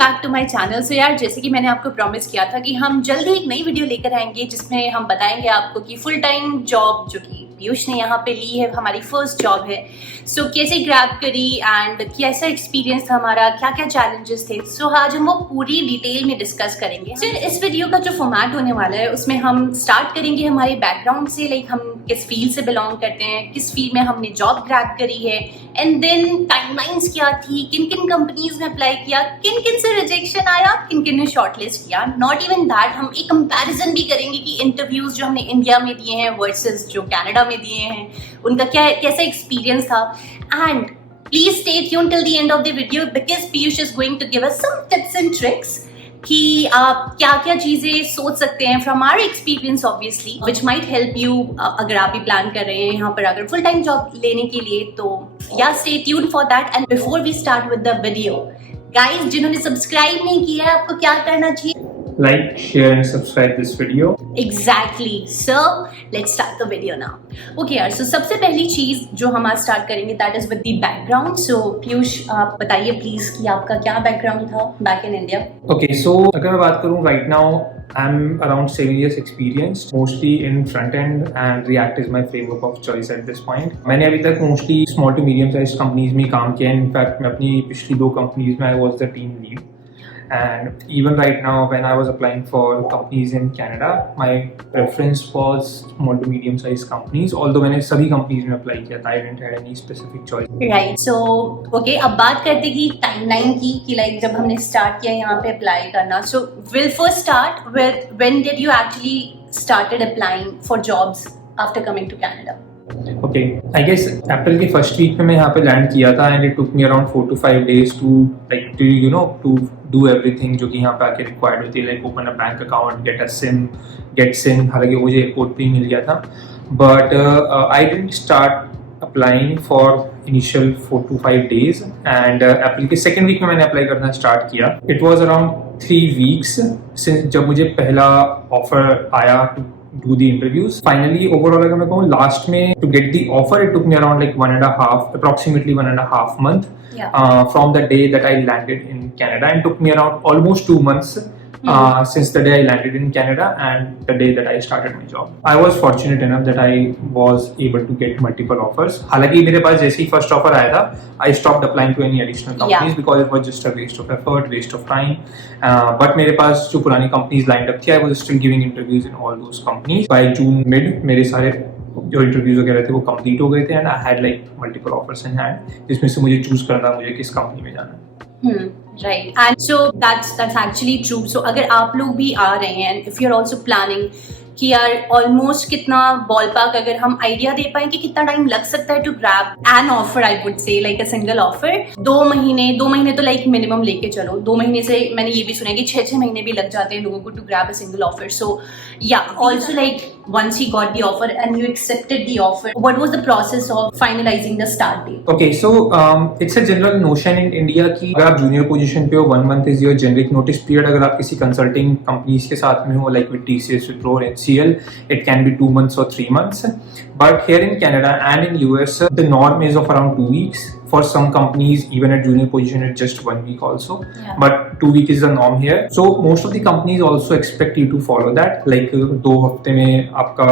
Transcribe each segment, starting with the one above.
Back to my channel. So यार, जैसे कि मैंने आपको प्रॉमिस किया था कि हम जल्दी एक नई वीडियो लेकर आएंगे जिसमें हम बताएंगे आपको कि फुल टाइम जॉब जो कि पीयूष ने यहाँ पे ली है, हमारी फर्स्ट जॉब है। सो कैसे ग्रैब करी एंड कैसा एक्सपीरियंस था हमारा, क्या क्या चैलेंजेस थे। सो आज हम वो पूरी डिटेल में डिस्कस करेंगे। फिर इस वीडियो का जो फॉर्मेट होने वाला है उसमें हम स्टार्ट करेंगे हमारे बैकग्राउंड से, लाइक हम किस फील्ड से बिलोंग करते हैं, किस फील्ड में हमने जॉब ग्रैब करी है, एंड देन टाइमलाइंस क्या थी, किन किन कंपनीज में अप्लाई किया, किन किन से रिजेक्शन आया, किन किन ने शॉर्टलिस्ट किया। नॉट इवन दैट, हम एक कंपैरिजन भी करेंगे कि इंटरव्यूज जो हमने इंडिया में दिए हैं वर्सेस जो कनाडा में दिए हैं, उनका कैसा एक्सपीरियंस था। And please stay tuned till the end of the video because Piyush is going to give us some tips and tricks कि आप क्या क्या चीजें सोच सकते हैं from our experience obviously, which might help you अगर आप भी प्लान कर रहे हैं यहाँ पर अगर फुल टाइम जॉब लेने के लिए। तो या stay tuned for that. And before we start with the video, guys जिन्होंने सब्सक्राइब नहीं किया है आपको क्या करना चाहिए? Like, share and subscribe this video. Exactly. So let's start the video now. Okay यार, so सबसे पहली चीज जो हम आज स्टार्ट करेंगे that is with the background. So Piyush आप बताइए प्लीज कि आपका क्या बैकग्राउंड था back in India. Okay, so अगर मैं बात करूँ right now, I'm around 7 years experienced, mostly in front end and React is my framework of choice at this point. मैंने अभी तक mostly small to medium sized companies में काम किया। In fact, मैं अपनी पिछली 2 companies में I was the team lead. And even right now, when I was applying for companies in Canada, my preference was small to medium-sized companies. Although मैंने सभी companies में apply किया था, I didn't have any specific choice. Right. So okay, अब बात करते कि timeline की कि like जब हमने start किया यहाँ पे apply करना. So we'll first start with when did you actually started applying for jobs after coming to Canada? Okay, I guess अप्रैल के फर्स्ट वीक में मैं यहाँ पे लैंड किया था and it took me around 4 to 5 days to like to do everything जो कि यहाँ पे आके required होती है, like open a bank account, get SIM। हालांकि मुझे एयरपोर्ट पे ही मिल गया था, but I didn't start applying for initial 4 to 5 days and अप्रैल के सेकेंड वीक में मैंने अप्लाई करना स्टार्ट किया। It was around 3 weeks since जब मुझे पहला ऑफर आया to do the interviews. Finally, overall अगर मैं कहूँ लास्ट में to get the offer, it took me around like approximately 1.5 month from the day that I landed in Canada, and took me around almost 2 months since the day I landed in Canada and the day that I started my job. I was fortunate enough that I was able to get multiple offers. हालांकि मेरे पास जैसे ही first offer आया था, I stopped applying to any additional companies because it was just a waste of effort, waste of time. But मेरे पास जो पुरानी companies lined up थी, I was still giving interviews in all those companies. By June mid, मेरे सारे जो interviews वगैरह थे वो कंप्लीट हो गए थे and I had like multiple offers in hand, जिसमें से मुझे चूज करना मुझे किस कंपनी में जाना है। Right. And so that's actually true. So अगर आप लोग भी आ रहे हैं and if you're also planning कि यार ऑलमोस्ट कितना बॉल पार्क अगर हम आइडिया दे पाए कि कितना टाइम लग सकता है to grab an offer, I would say like a single offer, 2 महीने तो लाइक मिनिमम लेके चलो। 2 महीने से मैंने ये भी सुना है कि 6 महीने भी लग जाते हैं लोगों को to grab a single offer. So yeah also like once he got the offer and you accepted the offer, what was the process of finalizing the start date? Okay, so it's a general notion in India कि अगर आप junior position पे हो 1 month is your generic notice period। अगर आप किसी consulting companies के साथ में हो like with TCS, Wipro और HCL, it can be 2 months or 3 months, but here in Canada and in US the norm is of around 2 weeks. For some companies, even at junior position, it's just 1 week also. But 2 weeks is the norm here. So most of the companies also expect you to follow that. Like 2 हफ्ते में आपका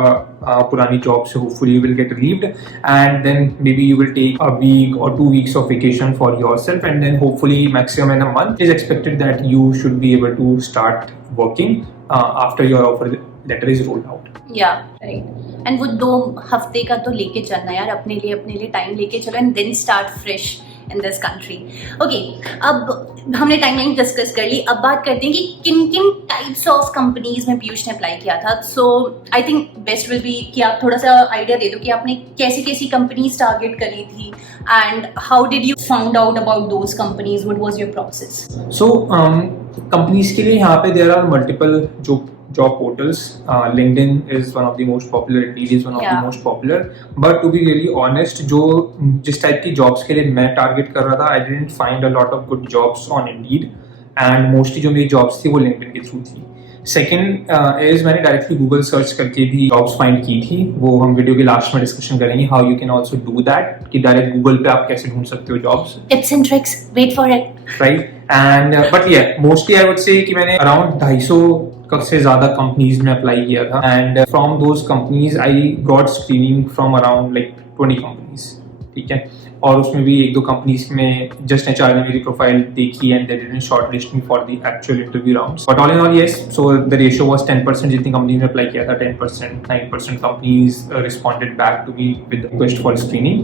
पुरानी job से hopefully you will get relieved, and then maybe you will take a week or 2 weeks of vacation for yourself, and then hopefully maximum in a month it is expected that you should be able to start working after your offer letter is rolled out. Yeah, right. And वो 2 हफ्ते का तो लेके चलना यार, अपने लिए time लेके चलो and then start fresh in this country. Okay, अब हमने टाइमलाइन डिस्कस कर ली। अब बात करते हैं कि किन टाइप्स ऑफ कंपनीज में पीयूष ने अप्लाई किया था। So I think best will be कि आप थोड़ा सा आइडिया दे दो कि आपने कैसी कंपनीज टारगेट करी थी and how did you found out about those companies, what was your process? So companies के लिए यहाँ पे देयर आर मल्टीपल जो job portals. LinkedIn is one of the most popular, Indeed is one of the most popular. But to be really honest, जिस type की jobs के लिए मैं टारगेट कर रहा था, I didn't find a lot of good jobs on Indeed, and mostly जो मेरी jobs थी वो LinkedIn के थ्रू थी। सेकेंड इज मैंने डायरेक्टली गूगल सर्च करके भी जॉब्स फाइंड की थी, वो हम वीडियो के लास्ट में डिस्कशन करेंगे how you can also do that, कि डायरेक्ट गूगल पे आप कैसे ढूंढ सकते हो jobs, tips and tricks, wait for it, right. And but ये मोस्टली आई वुड से कि मैंने अराउंड 250 से ज्यादा कंपनीज में अप्लाई किया था, and from those companies I got screening from around like 20 companies, ठीक है। और उसमें भी एक दो कंपनीज में जस्ट एचआर ने मेरी प्रोफाइल देखी and they didn't shortlist me for the actual interview rounds, but all in all yes, so the ratio was 10%, जितनी कंपनीज में अप्लाई किया था 10%, 9% companies responded back to me with request for screening.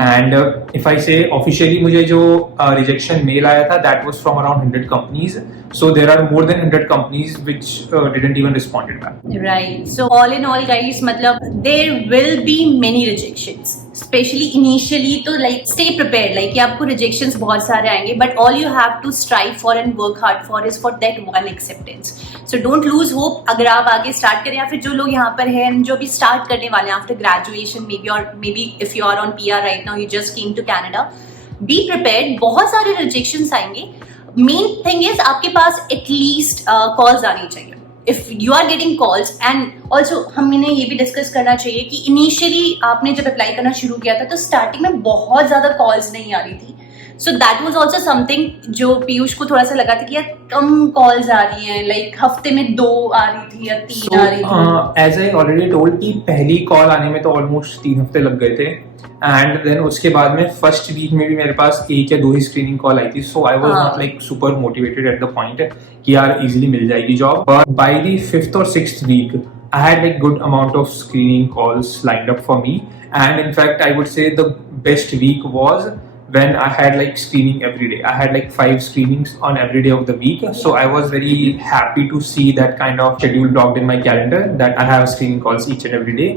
And if I say officially मुझे जो rejection mail आया था that was from around 100 companies, so there are more than 100 companies which didn't even responded back. Right. So all in all, guys, मतलब there will be many rejections, especially initially. तो like stay prepared. Like कि आपको rejections बहुत सारे आएंगे, but all you have to strive for and work hard for is for that one acceptance. So don't lose hope. अगर आप आगे start करें, या फिर जो लोग यहाँ पर हैं जो भी start करने वाले हैं after graduation maybe, or maybe if you are on PR right now, you just came to Canada, be prepared. बहुत सारे rejections आएंगे. मेन थिंग इज आपके पास एटलीस्ट कॉल्स आनी चाहिए. If you are getting calls, and also हमने ये भी discuss करना चाहिए कि इनिशियली आपने जब अप्लाई करना शुरू किया था तो स्टार्टिंग में बहुत ज्यादा कॉल्स नहीं आ रही थी. So that was also something जो पीयूष को थोड़ा सा लगा था कि यार कम कॉल्स आ रही हैं, लाइक हफ्ते में 2 आ रही थी या 3 आ रही थी. एज आई ऑलरेडी टोल्ड कि पहली कॉल आने में तो ऑलमोस्ट 3 हफ्ते लग गए थे, एंड देन उसके बाद में फर्स्ट वीक में भी मेरे पास 1 या 2 ही स्क्रीनिंग कॉल आई थी. So I was not like super motivated at the point कि यार इजीली मिल जाएगी job. But by the 5th or 6th week I had like good amount of screening calls lined up for me, and in fact I would say the best week was when I had like screening every day. I had like 5 screenings on every day of the week. So I was very happy to see that kind of schedule blocked in my calendar, that I have screening calls each and every day.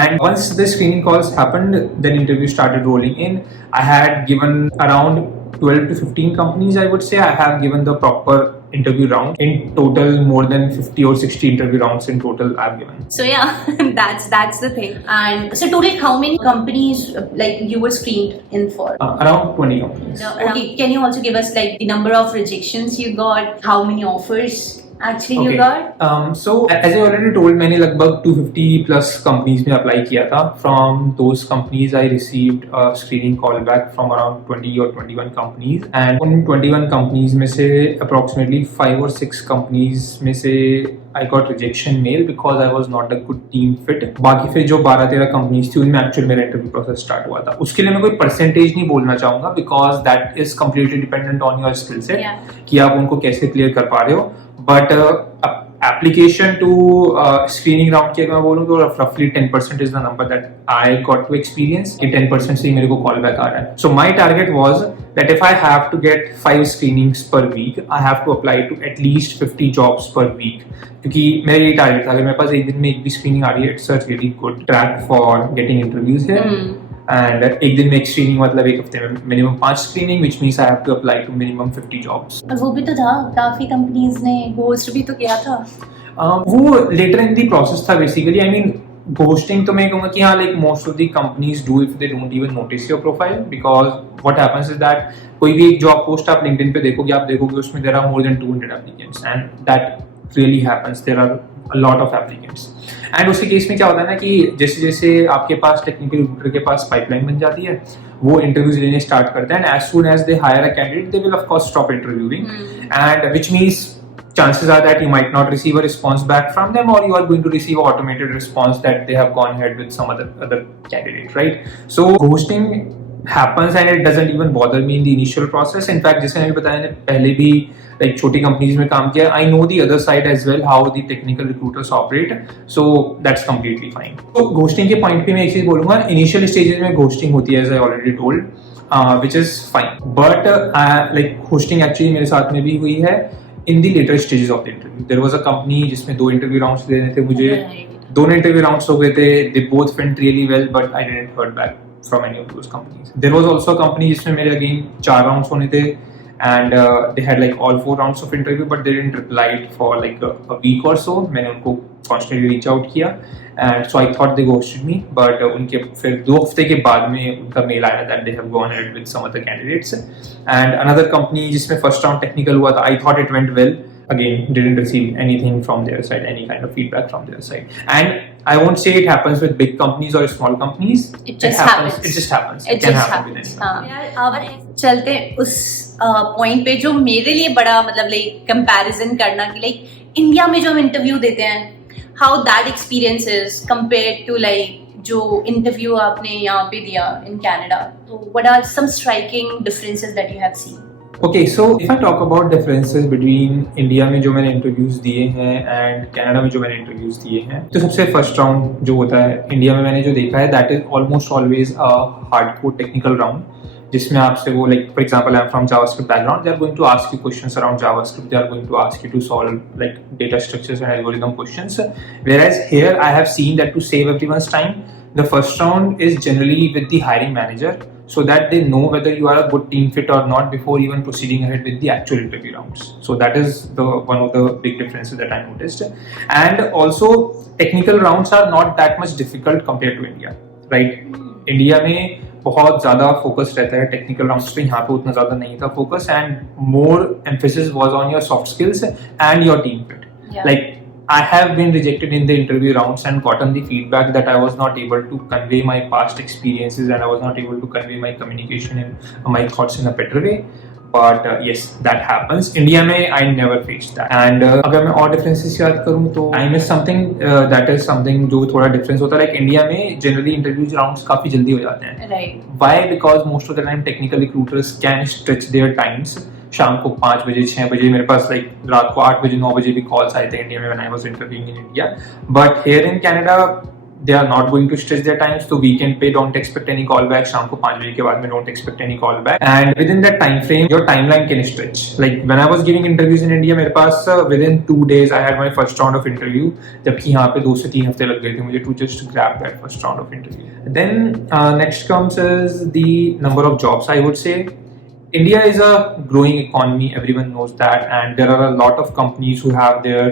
And once the screening calls happened, then interviews started rolling in. I had given around 12 to 15 companies, I would say. I have given the proper interview round. In total, more than 50 or 60 interview rounds in total I've given. So yeah, that's the thing. And so total, how many companies like you were screened in for? Around 20 companies. Okay, can you also give us like the number of rejections you got? How many offers actually you got? So as I already told, मैंने लगभग 250 plus companies में apply किया था. From those companies I received a screening call back from around 20 or 21 companies, and उन 21 companies में से approximately 5 or 6 companies में से I got rejection mail because I was not a good team fit. बाकी फिर जो 12-13 companies थी उनमें actual मेरा interview process start हुआ था. उसके लिए मैं कोई percentage नहीं बोलना चाहूँगा because that is completely dependent on your skill set, कि आप उनको कैसे clear कर पा रहे हो. But application to screening round की अगर मैं बोलूँ तो रफली 10% is the number that I got to experience, कि 10% से ही मेरे को कॉल बैक आ रहा है. So my target was that if I have to get 5 screenings per week, I have to apply to at least 50 jobs per week. क्योंकि मेरा यही टारगेट था, अगर मेरे पास एक दिन में एक भी स्क्रीनिंग आ रही है, it's a really good track for getting interviews here. And एक दिन में एक स्क्रीनिंग मतलब एक हफ्ते में minimum 5 screening, which means I have to apply to minimum 50 jobs. और वो भी तो था, काफी कंपनीज ने घोस्ट भी तो किया था. वो लेटर इन दी प्रोसेस था बेसिकली. आई मीन घोस्टिंग तो मैं कहूँगा कि हाँ, like most of the companies do if they don't even notice your profile, because what happens is that कोई भी एक जॉब पोस्ट आप लिंक्डइन पे देखोगे, आप देखोगे उसमें there are more than 200 applicants, and that really happens. There are a lot of applicants. एंड उसके केस में क्या होता है ना कि जैसे जैसे आपके पास टेक्निकल रिक्रूटर के पास पाइपलाइन बन जाती है, वो इंटरव्यूज लेने स्टार्ट करते हैं, and as soon as they hire a candidate they will of course stop interviewing, and which means chances are that you might not receive a response back from them, or you are going to receive an automated response that they have gone ahead with some other candidate, right? So ghosting happens and it doesn't even bother me in the initial process. In fact, जैसे मैंने बताया ना पहले भी like छोटी companies में काम किया, I know the other side as well, how the technical recruiters operate, so that's completely fine. तो ghosting के point पे मैं एक चीज बोलूँगा, initial stages में ghosting होती है as I already told, which is fine, but like ghosting actually मेरे साथ में भी हुई है in the later stages of the interview. There was a company जिसमें 2 interview rounds देने थे मुझे, दोनों interview rounds हो गए थे, they both went really well, but I didn't heard back from any of those companies. There was also a company जिसमें मेरे again 4 rounds होने थे, and they had like all 4 rounds of interview, but they didn't reply for like a week or so. मैंने उनको constantly reach out किया, and so I thought they ghosted me, but उनके फिर 2 हफ्ते के बाद में उनका मेल आया that they have gone ahead with some other candidates. And another company जिसमें first round technical हुआ था, I thought it went well, again didn't receive anything from their side, any kind of feedback from their side. And I won't say it happens with big companies or small companies. It just happens. It just happens. It can just happen happens. with anyone. हाँ. अब चलते हैं उस point पे जो मेरे लिए बड़ा मतलब लाइक कंपैरिजन करना कि लाइक इंडिया में जो हम इंटरव्यू देते हैं how that experience is compared to like जो इंटरव्यू आपने यहाँ पे दिया इन कनाडा. तो what are some striking differences that you have seen? Okay, so if I talk about differences between India में जो मैंने इंटरव्यूज दिए हैं एंड कनाडा में जो मैंने इंटरव्यूज दिए हैं, तो सबसे फर्स्ट राउंड जो होता है इंडिया में मैंने जो देखा है that is almost always a hardcore technical round, जिसमें आपसे वो like for example I am from JavaScript background, they are going to ask you questions around JavaScript, they are going to ask you to solve like data structures and algorithm questions, whereas here I have seen that to save everyone's time, the first round is generally with the hiring manager, so that they know whether you are a good team fit or not before even proceeding ahead with the actual interview rounds. So that is one of the big differences that I noticed. And also technical rounds are not that much difficult compared to India, right? India में बहुत ज़्यादा focus रहता है technical rounds पे, यहाँ पे उतना ज़्यादा नहीं था focus, and more emphasis was on your soft skills and your team fit. Like I have been rejected in the interview rounds and gotten the feedback that I was not able to convey my past experiences and I was not able to convey my communication and my thoughts in a better way. But yes, that happens. India में I never faced that. And अगर मैं और differences याद करूँ तो time is something that is something जो थोड़ा difference होता है. Like India में generally interview rounds काफी जल्दी हो जाते हैं. Right. Why? Because most of the time technical recruiters can stretch their times. शाम को 5 बजे 6 बजे मेरे पास लाइक रात को 8 बजे 9 बजे भी कॉल्स आए थे इंडिया में when I was interviewing in India. But here in Canada they are not going to stretch their times, so weekend पे don't expect any call back. शाम को 5 बजे के बाद में don't expect any call back, and within that time frame your timeline can stretch. Like when I was giving interviews in India, मेरे पास within 2 days I had my first round of interview, जबकि यहाँ पे 2 से 3 हफ्ते लग गए थे मुझे to just grab that first round of interview. Then next comes is the number of jobs. I would say India is a growing economy, everyone knows that, and there are a lot of companies who have their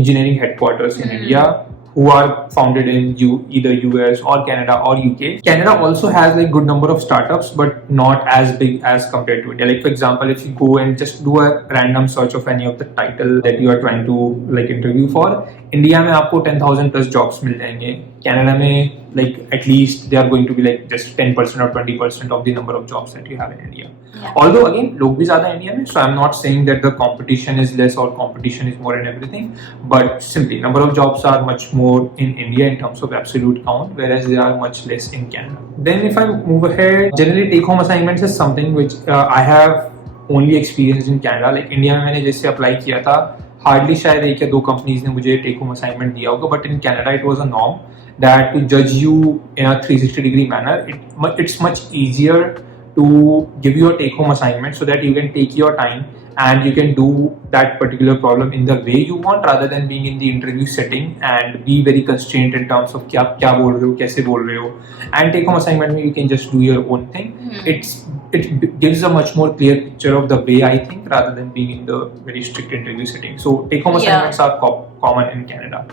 engineering headquarters in India, who are founded in either US or Canada or UK. Canada also has a good number of startups, but not as big as compared to India. Like for example, if you go and just do a random search of any of the title that you are trying to like interview for, India में आपको 10,000 plus jobs मिल जाएंगे. Canada में like at least they are going to be like just 10% or 20% of the number of jobs that you have in India. Yeah. Although again लोग भी ज़्यादा India में, so I'm not saying that the competition is less or competition is more in everything, but simply number of jobs are much more in India in terms of absolute count, whereas they are much less in Canada. Then if I move ahead, generally take home assignments is something which I have only experienced in Canada. Like India में मैंने जैसे apply किया था hardly शायद 1 या 2 companies ने मुझे take home assignment दिया होगा, but in Canada it was a norm that to judge you in a 360 degree manner. It's much easier to give you a take home assignment so that you can take your time and you can do that particular problem in the way you want rather than being in the interview setting and be very constrained in terms of क्या बोल रहे हो, कैसे बोल रहे हो. And take home assignment में you can just do your own thing. It gives a much more clear picture of the way I think rather than being in the very strict interview setting. So take home assignments are common in Canada.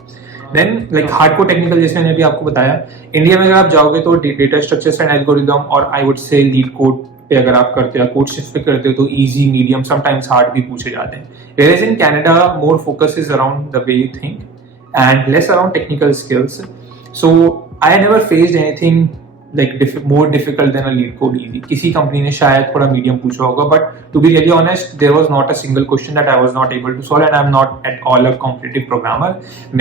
Then like hardcore technical जैसे मैंने अभी आपको बताया, India में अगर आप जाओगे तो डेटा स्ट्रक्चर्स एंड एल्गोरिथम और आई वुड से लीड कोड पे अगर आप करते हो, कोड शिफ्ट पे करते हो तो इजी, मीडियम, समटाइम्स हार्ड भी पूछे जाते हैं. Whereas in Canada more focus is around the way you think and less around technical skills. So I never faced anything like more difficult than a lead code easy. किसी company ने शायद थोड़ा medium पूछा होगा, but to be really honest there was not a single question that I was not able to solve, and I'm not at all a competitive programmer.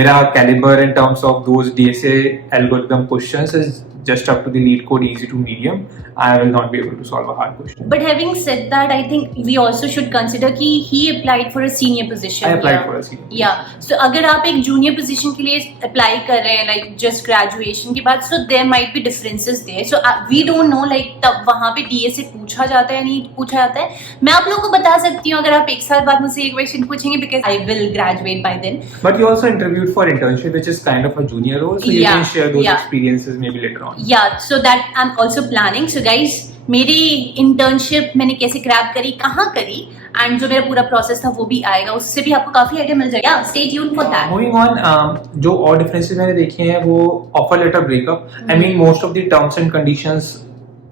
मेरा caliber in terms of those DSA algorithm questions is just up to the lead code easy to medium. I will not be able to solve a hard question. But having said that, I think we also should consider कि he applied for a senior position. I applied for a senior. Yeah. So अगर आप एक junior position के लिए apply कर रहे हैं like just graduation के बाद, so there might be differences there. So we don't know like तब वहाँ पे DSA पूछा जाता है नहीं पूछा जाता है. मैं आप लोगों को बता सकती हूँ अगर आप 1 साल बाद मुझसे एक question पूछेंगे because I will graduate by then. But you also interviewed for internship, which is kind of a junior role, so you can share those experiences maybe later on. Yeah. So that I'm also planning. So guys, मेरी internship मैंने कैसे crack करी, कहाँ करी, and जो मेरा पूरा process था वो भी आएगा, उससे भी आपको काफी आइडिया मिल जाएगा. Stay tuned for that. Moving on, जो और डिफरेंसेस मैंने देखे हैं वो offer letter breakup. I mean most of the terms and conditions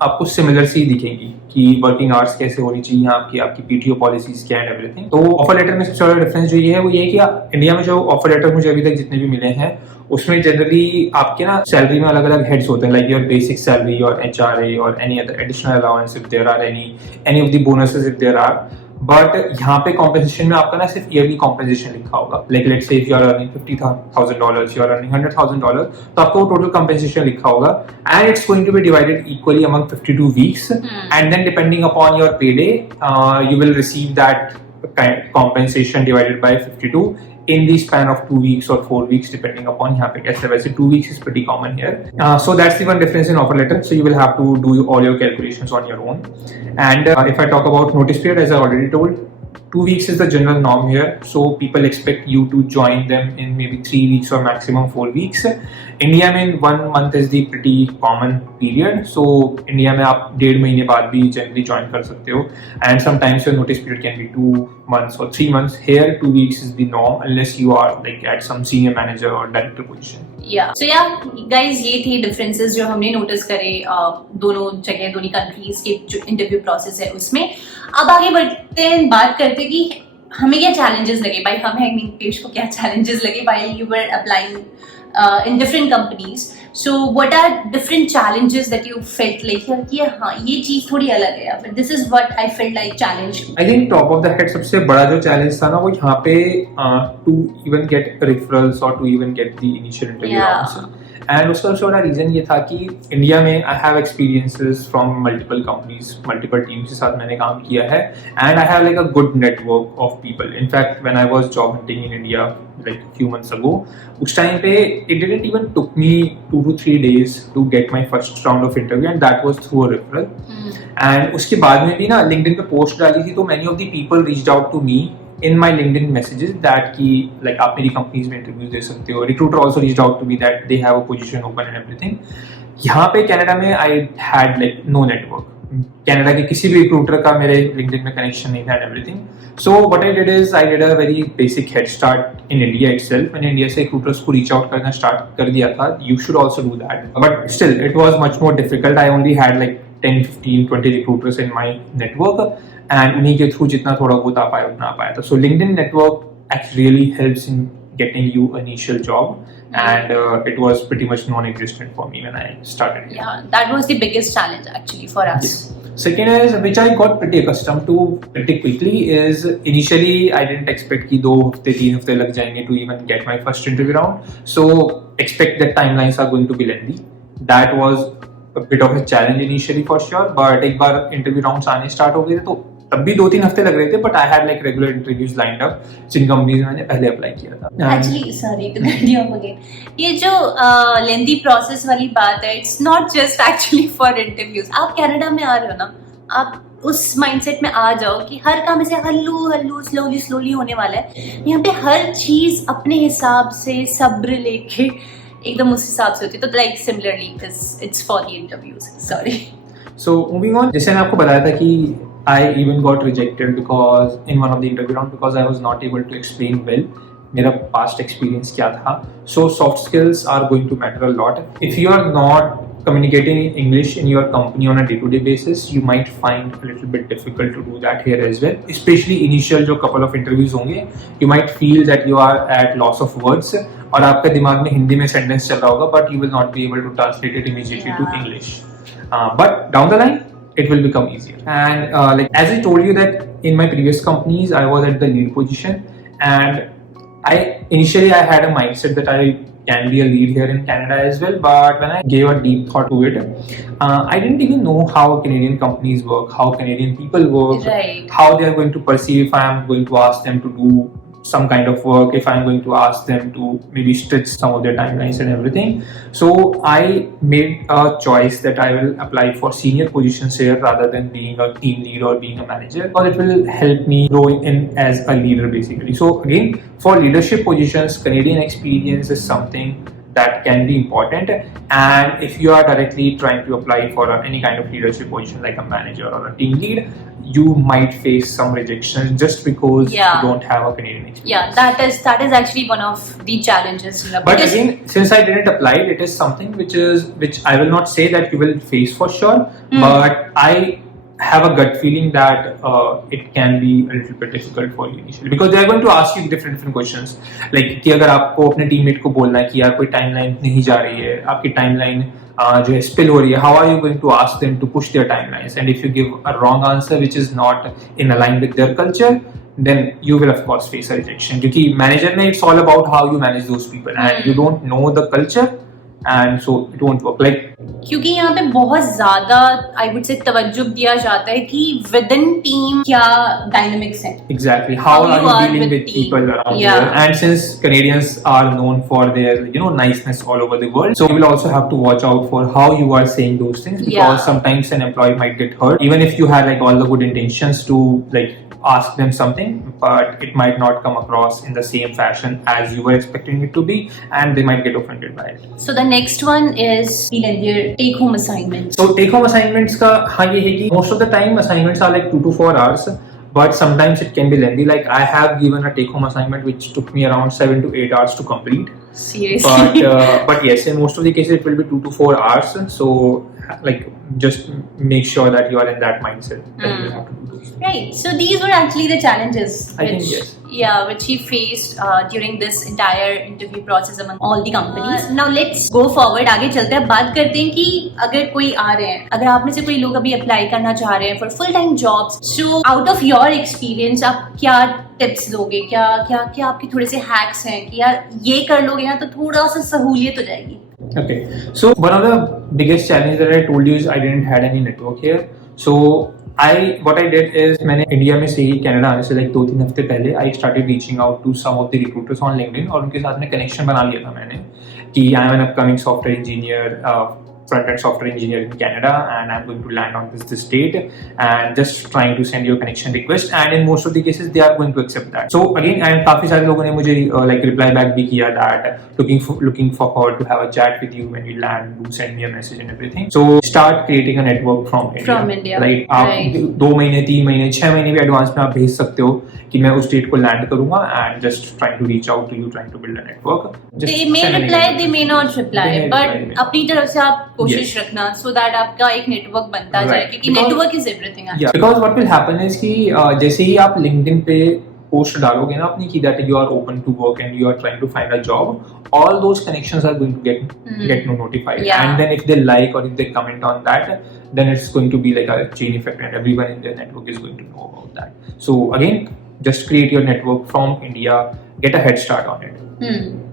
आपको सिमिलर सी दिखेंगी कि वर्किंग आवर्स कैसे होनी चाहिए, आपकी पीटीओ पॉलिसीज क्या है, एवरीथिंग। तो ऑफर लेटर में सबसे बड़ा डिफरेंस जो ये है वो ये है कि इंडिया में जो ऑफर लेटर मुझे अभी तक जितने भी मिले हैं उसमें जनरली आपके ना सैलरी में अलग अलग हेड्स होते हैं, लाइक योर बेसिक सैलरी और HRA और any other additional allowance if there are any of the bonuses if there are. But यहाँ पे कॉम्पेंसेशन में आपका ना सिर्फ ईयरली कॉम्पेंसेशन लिखा होगा, like let's say if you are earning $50,000, you are earning $100,000, तो आपको टोटल कॉम्पेंसेशन लिखा होगा and it's going to be divided equally among 52 weeks and then depending upon your pay day you will receive that compensation divided by 52 in the span of 2 weeks or 4 weeks depending upon यहाँ पे कैसे, वैसे 2 weeks is pretty common here. So that's the one difference in offer letter. So you will have to do all your calculations on your own. And if I talk about notice period, as I already told, 2 weeks is the general norm here. So people expect you to join them in maybe 3 weeks or maximum 4 weeks. India में 1 month is the pretty common period. So India में आप 1.5 महीने बाद भी generally join कर सकते हो. And sometimes your notice period can be 2 months or 3 months. Here 2 weeks is the norm unless you are like at some senior manager or director position. So guys, ये थे differences जो हमने notice करे दोनों जगह, दोनों countries के जो interview process है उसमें। अब आगे बढ़ते हैं, बात करते हैं कि हमें क्या challenges लगे, भाई हमें पेश को क्या challenges लगे while you were applying in different companies. So what are different challenges that you felt like कि हाँ ये चीज थोड़ी अलग है, या फिर this is what I felt like challenge? I think top of the head सबसे बड़ा जो challenge था ना वो यहाँ पे to even get referrals or to even get the initial interview rounds. And उसका सबसे बड़ा रीजन ये था कि इंडिया में I have experiences from multiple companies, multiple teams के साथ मैंने काम किया है and I have like a good network of people. In fact when I was job hunting in India like few months ago, उस टाइम पे it didn't even took me 2 to 3 days to get my first round of interview and that was through a referral. And उसके बाद में भी ना LinkedIn पे post डाली थी तो many of the people reached out to me in my LinkedIn messages that कि like आप मेरी companies में interviews दे सकते हो. Recruiter also reached out to me that they have a position open and everything. यहाँ पे कनाडा में I had like no network. Canada के किसी भी recruiter का मेरे LinkedIn में connection नहीं था and everything. So what I did is I did a very basic head start in India itself. मैंने इंडिया से recruiters को reach out करना start कर दिया था. You should also do that. But still it was much more difficult. I only had like 10, 15, 20 recruiters in my network. And उन्हीं के through जितना थोड़ा बहुत आ पाया उतना आ पाया था. So LinkedIn network actually really helps in getting you an initial job, and it was pretty much non-existent for me when I started. Yeah, that was the biggest challenge actually for us. Yes. Second is, which I got pretty accustomed to pretty quickly, is initially I didn't expect कि 2 हफ्ते 3 हफ्ते लग जाएंगे to even get my first interview round. So expect that timelines are going to be lengthy. That was a bit of a challenge initially for sure, but एक बार interview rounds आने start हो गए तो तब भी 2-3 हफ्ते लग रहे थे, but I had like regular interviews lined up जिन कंपनीज में मैंने पहले अप्लाई किया था. Actually sorry to cut you again, ये जो लेंथी प्रोसेस वाली बात है, it's not just actually for interviews. आप कनाडा में आ रहे हो ना, आप उस माइंडसेट में आ जाओ कि हर काम ऐसे हल्लू स्लोली होने वाला है. यहाँ पे हर चीज अपने हिसाब से सब्र लेके एकदम उस हिसाब से होती है. तो like similarly it's for the interviews. Sorry. So moving on, जैसे मैंने आपको बताया था कि I even got rejected because in one of the interview round because I was not able to explain well मेरा past experience क्या था. So soft skills are going to matter a lot. If you are not communicating in English in your company on a day-to-day basis, you might find a little bit difficult to do that here as well. Especially initial जो couple of interviews होंगे, you might feel that you are at loss of words और आपके दिमाग में हिंदी में sentence चल रहा होगा, but you will not be able to translate it immediately to English. But down the line, it will become easier. And like as I told you that in my previous companies I was at the lead position, and initially I had a mindset that I can be a lead here in Canada as well, but when I gave a deep thought to it, I didn't even know how Canadian companies work, how Canadian people work, right, how they are going to perceive if I am going to ask them to do some kind of work, if I'm going to ask them to maybe stretch some of their timelines and everything. So I made a choice that I will apply for senior positions here rather than being a team lead or being a manager, because it will help me grow in as a leader basically. So again, for leadership positions, Canadian experience is something that can be important. And if you are directly trying to apply for any kind of leadership position like a manager or a team lead, you might face some rejection just because you don't have a Canadian experience. Yeah, that is actually one of the challenges. But again, since I didn't apply, it is something which I will not say that you will face for sure, but I have a gut feeling that it can be a little bit difficult for you initially, because they are going to ask you different questions, like कि अगर आपको अपने teammate को बोलना है कि यार कोई टाइमलाइन नहीं जा रही है, आपकी टाइमलाइन जो है स्पिल हो रही है, how are you going to ask them to push their timelines? And if you give a wrong answer which is not in align with their culture, then you will of course face a rejection, क्योंकि manager में it's all about how you manage those people and you don't know the culture, and so it won't work. Like, क्योंकि यहाँ पे बहुत ज्यादा आई would से तवज्जो दिया जाता है कि विद इन टीम क्या डायनामिक्स हैं. Exactly, how are you dealing with people around here? And since Canadians are known for their niceness all over the world, so you will also have to watch out for how you are saying those things, because sometimes an employee might get hurt even if you had like all the good intentions to like ask them something, but it might not come across in the same fashion as you were expecting it to be, and they might get offended by it. So the next one is the take home assignments. So take home assignments का हाँ ये है कि most of the time assignments are like 2 to 4 hours, but sometimes it can be lengthy. Like I have given a take home assignment which took me around 7 to 8 hours to complete. Seriously? But yes, in most of the cases it will be 2 to 4 hours. So like just make sure that you are in that mindset that you have to do this. Right. So these were actually the challenges which he faced during this entire interview process among all the companies. Now let's go forward. आगे चलते हैं, बात करते हैं कि अगर कोई आ रहे हैं, अगर आप में से कोई लोग अभी अप्लाई करना चाह रहे हैं for full time jobs, so out of your experience आप क्या टिप्स दोगे, क्या क्या क्या आपके थोड़े से हैक्स हैं कि यार ये कर लोगे ना तो थोड़ा सा सहूलियत हो जाएगी? Okay, so one of the biggest challenges that I told you is I didn't had any network here. So what I did is मैंने इंडिया में से ही कनाडा आने से like 2-3 हफ्ते पहले I started reaching out to some of the recruiters on LinkedIn, और उनके साथ में कनेक्शन बना लिया था मैंने कि I am an upcoming software engineer, front-end software engineer in Canada, and I'm going to land on this date, and just trying to send you a connection request, and in most of the cases they are going to accept that. So again, and काफी सारे लोगों ने मुझे like reply back भी किया that looking forward to have a chat with you when you land, do send me a message and everything. So start creating a network from India. Like आप 2 महीने 3 महीने 6 महीने भी एडवांस में आप भेज सकते हो कि मैं उस डेट को लैंड करूंगा, and just trying to reach out to you, trying to build a network. They may reply, they may not reply, but अपनी तरफ से आप कोशिश रखना so that आपका एक नेटवर्क बनता जाए, क्योंकि network is everything. Because what will happen is कि जैसे ही आप LinkedIn पे पोस्ट डालोगे ना अपनी कि that you are open to work and you are trying to find a job, all those connections are going to get notified, and then if they like or if they comment on that, then it's going to be like a chain effect and everyone in their network is going to know about that. So again, just create your network from India, get a head start on it.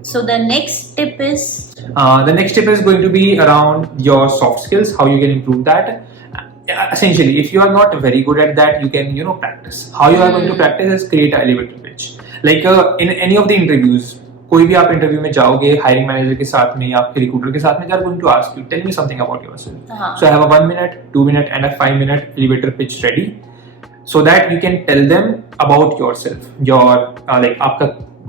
So the next tip is? The next tip is going to be around your soft skills, how you can improve that. Essentially, if you are not very good at that, you can practice. How you are going to practice is create an elevator pitch. Like in any of the interviews, कोई भी आप interview में जाओगे hiring manager के साथ में या आपके रिक्रूटर के साथ में, they are going to ask you, tell me something about yourself. So I have a 1 minute, 2 minute and a 5 minute elevator pitch ready, so that you can tell them about yourself, your like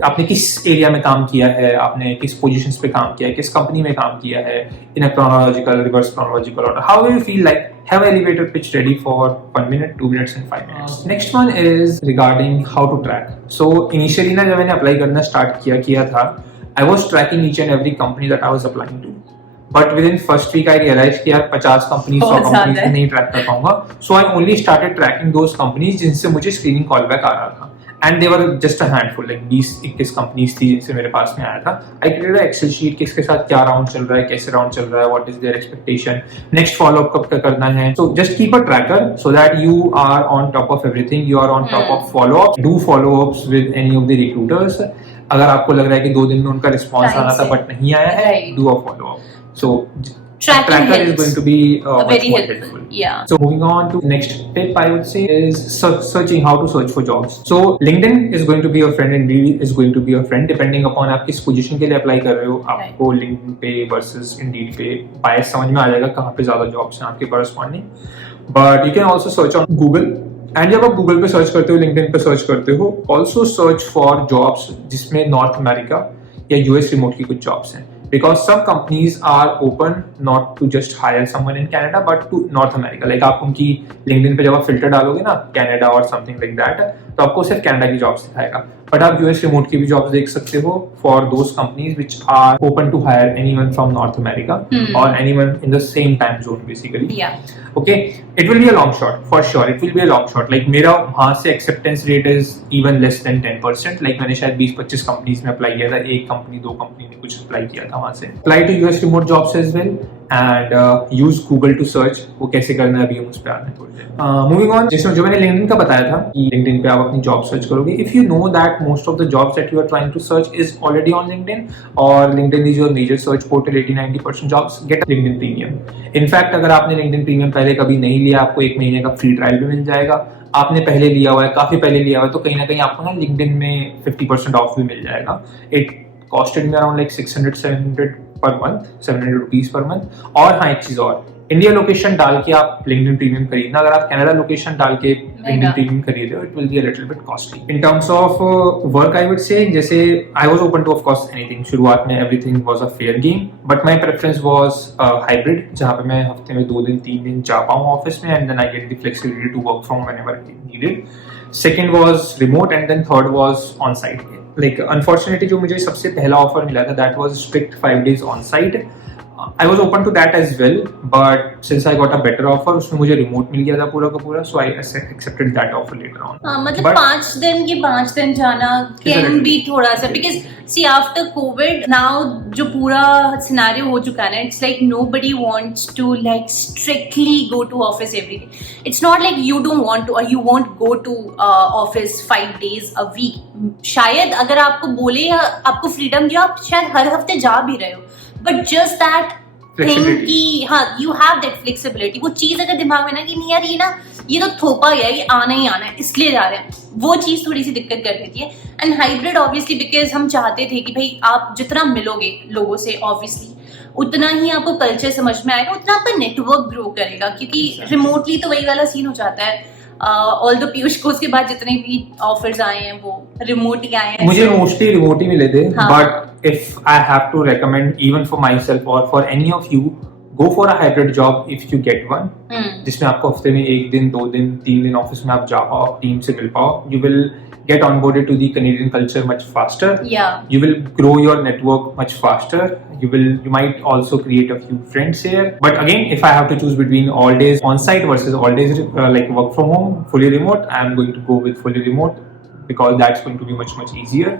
आपने किस area में काम किया है, आपने किस positions पे काम किया है, किस कंपनी में काम किया है, in a chronological, reverse chronological order. How you feel like have an elevator pitch ready for 1 minute, 2 minutes and 5 minutes. Next one is regarding how to track. So initially ना जब मैंने अप्लाई करना start किया था, I was tracking each and every company that I was applying to. But within first week I realized कि यार 50 companies 100 companies में नहीं ट्रैक कर पाऊंगा. So I only started tracking those companies जिनसे मुझे स्क्रीनिंग कॉल बैक आ रहा था. And they were just a handful, like 20-21 companies थी जिनसे मेरे पास में आया था. I created an Excel sheet, किसके साथ क्या राउंड चल रहा है, कैसे राउंड चल रहा है, what is their expectation, next follow up कब करना है. So just keep a tracker so that you are on top of everything, you are on top of follow up. Do follow ups with any of the recruiters. अगर आपको लग रहा है कि 2 दिन में उनका रिस्पॉन्स आना था बट नहीं आया है, do a follow up. So tracker is going to be very helpful. Yeah. So moving on to next tip, I would say is searching, how to search for jobs. So LinkedIn is going to be your friend, Indeed is going to be your friend, depending upon आप किस position के लिए apply कर रहे हो. आपको LinkedIn पे versus Indeed पे बायस समझ में आ जाएगा कहाँ पे ज्यादा जॉब्स हैं आपके corresponding. But you can also search on Google. And जब आप गूगल पे सर्च करते हो, लिंक्डइन पे सर्च करते हो, ऑल्सो सर्च फॉर जॉब्स जिसमें नॉर्थ अमेरिका या यूएस रिमोट की कुछ जॉब्स हैं. because some companies are open not to just hire someone in Canada but to North America. Like आप उनकी LinkedIn पे जब आप filter डालोगे ना Canada और something like that, तो आपको सिर्फ कनाडा की जॉब्स दिखाएगा, बट आप यूएस रिमोट की भी जॉब्स देख सकते हो for those companies which are open to hire anyone from North America और anyone in the same time zone basically. Okay, it will be a long shot for sure, it will be a long shot. Like मेरा वहां से acceptance rate is even less than 10%. Like मैंने शायद 20-25 companies में apply किया था, एक company 2 company ने कुछ अप्लाई किया था वहां से. Apply to US remote jobs as well and use Google to search. वो कैसे करना है अभी हम उस पर आने थोड़ी देर. मूविंग ऑन, जैसे जो मैंने लिंक्डइन का बताया था कि लिंक्डइन पे आप अपनी जॉब सर्च करोगे. If you know that most of the jobs that you are trying to search is already on LinkedIn और LinkedIn is your major search portal, 80-90% jobs get LinkedIn premium. In fact अगर आपने LinkedIn premium पहले कभी नहीं लिया, आपको 1 महीने का फ्री ट्रायल भी मिल जाएगा. आपने पहले लिया हुआ है, काफी पहले लिया हुआ है, तो कहीं ना कहीं आपको ना लिंक्डइन में 50% ऑफ भी मिल जाएगा. It costed me around like 600-700 per month, 700 rupees per month. और हाँ, एक चीज और, इंडिया लोकेशन डाल के आप लिंक्डइन प्रीमियम खरीदना. अगर आप कनाडा लोकेशन डाल के लिंक्डइन प्रीमियम खरीद रहे हो, it will be a little bit costly. In terms of work I would say, जैसे I was open to of course anything. शुरुआत में everything was a fair game, but my preference was hybrid, जहां पे मैं हफ्ते में 2 दिन 3 दिन जा पाऊं ऑफिस में, and then I get the flexibility to work from whenever needed. Second was remote and then third was on site. Like unfortunately जो मुझे सबसे पहला ऑफर मिला था, that was strict 5 days on site. I was open to that as well, but since I got a better offer, उसमें मुझे remote मिल गया था पूरा का पूरा, so I accepted that offer later on. मतलब 5 दिन की 5 दिन जाना can be थोड़ा सा, because see after COVID now जो पूरा scenario हो चुका है ना, it's like nobody wants to like strictly go to office every day. It's not like you don't want to or you won't go to office 5 days a week. शायद अगर आपको बोले या आपको फ्रीडम दिया, आप शायद हर हफ्ते जा भी रहे हो, but just that thing कि हाँ you have that flexibility. वो चीज अगर दिमाग में ना कि नहीं यार ये तो थोपा गया, ये आना ही आना है इसलिए जा रहे हैं, वो चीज थोड़ी सी दिक्कत कर देती है. एंड हाइब्रिड ऑब्वियसली बिकॉज हम चाहते थे कि भाई आप जितना मिलोगे लोगों से ऑब्वियसली उतना ही आपको कल्चर समझ में आएगा, उतना आपका नेटवर्क ग्रो करेगा, क्योंकि रिमोटली तो वही वाला सीन हो जाता है. ऑल्दो पीयूष को उसके बाद जितने भी ऑफर्स आए हैं वो रिमोट ही आए हैं. मुझे मोस्टली रिमोट ही मिले थे, but if I have to recommend even for my self और for any of you, go for a hybrid job if you get one, जिसमें आपको हफ्ते में 1 दिन 2 दिन 3 दिन ऑफिस में आप जा पाओ, टीम से मिल पाओ. You will get onboarded to the Canadian culture much faster. You will grow your network much faster. You might also create a few friends here. But again, if I have to choose between all days on site versus all days like work from home, fully remote, I am going to go with fully remote because that's going to be much easier.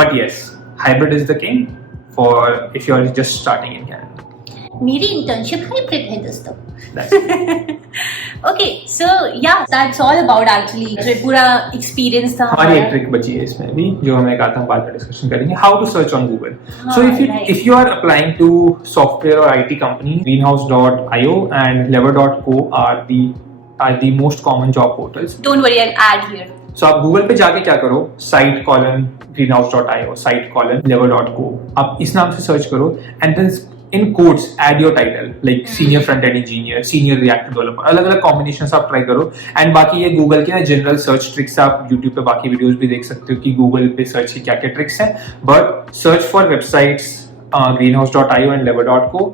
But yes, hybrid is the king for if you are just starting in Canada. मेरी internship hybrid है दोस्तों. Okay, सो या that's all about actually जो पूरा experience था. हमारी एक trick बची है इसमें भी जो हमें कहा था हम बाद में डिस्कशन करेंगे. How to search on Google. So if you are applying to software or IT company, greenhouse.io and lever.co are the most common job portals. Don't worry, I'll add here. So आप Google पे जाके क्या करो, site:greenhouse.io, site:lever.co, आप इस नाम से search करो and then in quotes add your title like senior front end engineer, senior react developer, अलग अलग कॉम्बिनेशंस आप ट्राई करो. एंड बाकी ये गूगल के ना जनरल सर्च ट्रिक्स आप यूट्यूब पे बाकी वीडियोस भी देख सकते हो कि गूगल पे सर्च की क्या क्या ट्रिक्स हैं. But search for websites greenhouse.io and lever.co,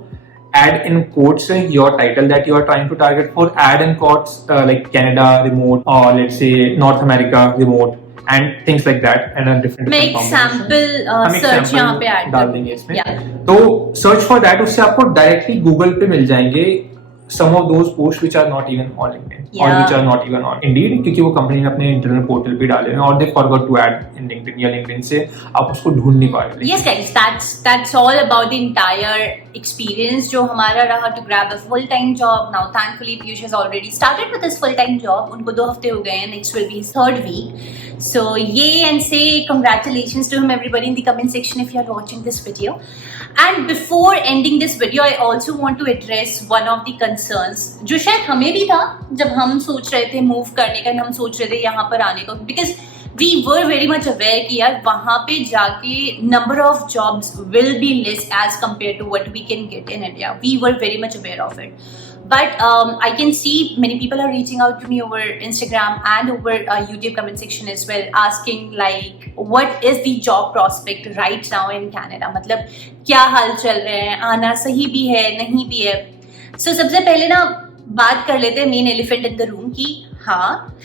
add in quotes your title that you are trying to target for, add in quotes like Canada remote or let's say North America remote and things like that, and a different मैं एक sample search यहाँ पे add डाल देंगे इसमें. तो search for that, उससे आपको डायरेक्टली गूगल पे मिल जाएंगे some of those posts which are not even on LinkedIn or which are not even on Indeed, क्योंकि वो कंपनी ने अपने इंटरनल पोर्टल पे डाले हैं और they forgot to add in LinkedIn या LinkedIn से आप उसको ढूंढ नहीं पा रहे. Yes guys, that's all about the entire experience जो हमारा रहा to grab a full time job. Now thankfully Piyush has already started with his full time job. उनको 2 हफ्ते हो गए हैं, next will be his 3rd week. So yeah, and say congratulations to him everybody in the comment section if you are watching this video. And before ending this video, I also want to address one of the concerns जो शायद हमें भी था जब हम सोच रहे थे मूव करने का, हम सोच रहे थे यहाँ पर आने का, because we were very much aware कि यार वहाँ पे जाके number of jobs will be less as compared to what we can get in India. We were very much aware of it. But I can see many people are reaching out to me over Instagram and over YouTube comment section as well, asking like what is the job prospect right now in Canada, मतलब क्या हाल चल रहे हैं, आना सही भी है नहीं भी है. So सबसे पहले ना बात कर लेते हैं main elephant in the room की. हाँ,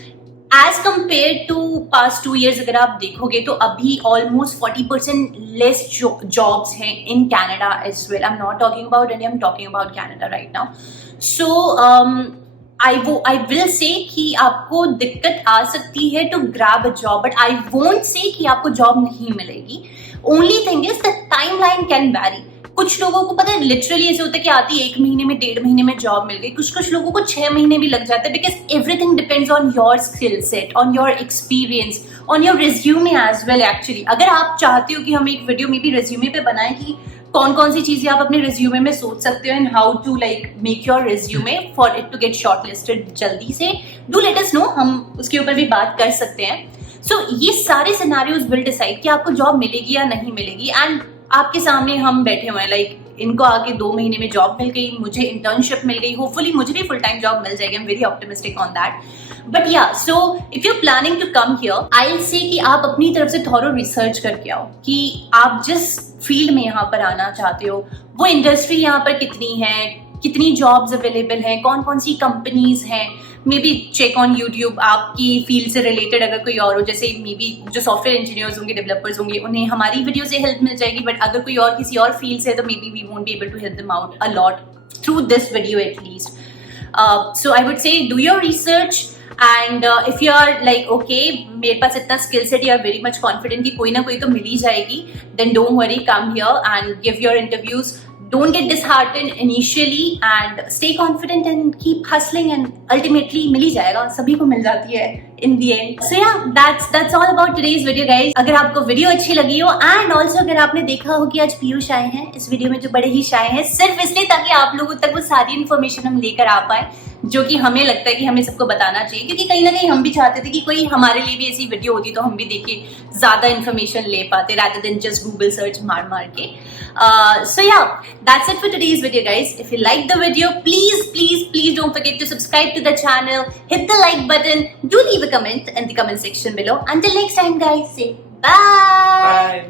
as compare to past 2 years अगर आप देखोगे तो अभी ऑलमोस्ट 40% लेस जॉब्स हैं in Canada as well. I am not talking about India, I am talking about Canada right now. So I will say कि आपको दिक्कत आ सकती है to grab a job, but I won't say कि आपको job नहीं मिलेगी. Only thing is the time line can vary. कुछ लोगों को पता है लिटरली ऐसे होता है कि आती 1 महीने में 1.5 महीने में जॉब मिल गई, कुछ लोगों को 6 महीने भी लग जाते हैं, because everything depends on your skill set, on your experience, on your resume as well. Actually अगर आप चाहते हो कि हम एक वीडियो में भी रिज्यूमे पे बनाएं कि कौन कौन सी चीजें आप अपने रिज्यूमे में सोच सकते हो and how to like make your resume for it to get shortlisted जल्दी से, डू लेट अस नो, हम उसके ऊपर भी बात कर सकते हैं. सो ये सारे सिनेरियोज विल डिसाइड कि आपको जॉब मिलेगी या नहीं मिलेगी. एंड आपके सामने हम बैठे हुए हैं, लाइक इनको आके 2 महीने में जॉब मिल गई, मुझे इंटर्नशिप मिल गई, होपफुली मुझे भी फुल टाइम जॉब मिल जाएगी. I am very optimistic on that. But yeah, so if you are planning to come here, I will say कि आप अपनी तरफ से थॉरो रिसर्च करके आओ कि आप जिस फील्ड में यहाँ पर आना चाहते हो वो इंडस्ट्री यहाँ पर कितनी है, कितनी जॉब्स अवेलेबल हैं, कौन कौन सी कंपनीज हैं. Maybe check on YouTube आपकी फील्ड से रिलेटेड अगर कोई और हो, जैसे मे बी जो सॉफ्टवेयर इंजीनियर्स होंगे, डेवलपर्स होंगे, उन्हें हमारी वीडियो से हेल्प मिल जाएगी. बट अगर कोई और किसी और फील्ड से है तो maybe we won't be able to help them out a lot through this video at least. So I would say do your research. And if you are like okay, मेरे पास इतना skill set, you are very much confident कि कोई ना कोई तो मिल ही जाएगी, then don't worry, come here and give your interviews. Don't get disheartened initially and stay confident and keep hustling and ultimately मिल ही जाएगा, सभी को मिल जाती है in the end. So yeah, that's all about today's video guys. अगर आपको video अच्छी लगी हो and also अगर आपने देखा हो कि आज पीयूष आए हैं इस वीडियो में, जो बड़े ही शाय हैं सिर्फ इसलिए ताकि आप लोगों तक वो सारी इन्फॉर्मेशन हम लेकर आ पाए जो कि हमें लगता है कि हमें सबको बताना चाहिए, क्योंकि कहीं ना कहीं हम भी चाहते थे कि कोई हमारे लिए भी ऐसी वीडियो होती तो हम भी देख के ज्यादा इन्फॉर्मेशन ले पाते rather than just Google search मार के. So yeah, that's it for today's video guys. If you like the video, please don't forget to subscribe to the channel, hit the like button, do leave a comment in the comment section below. Until next time guys, say bye.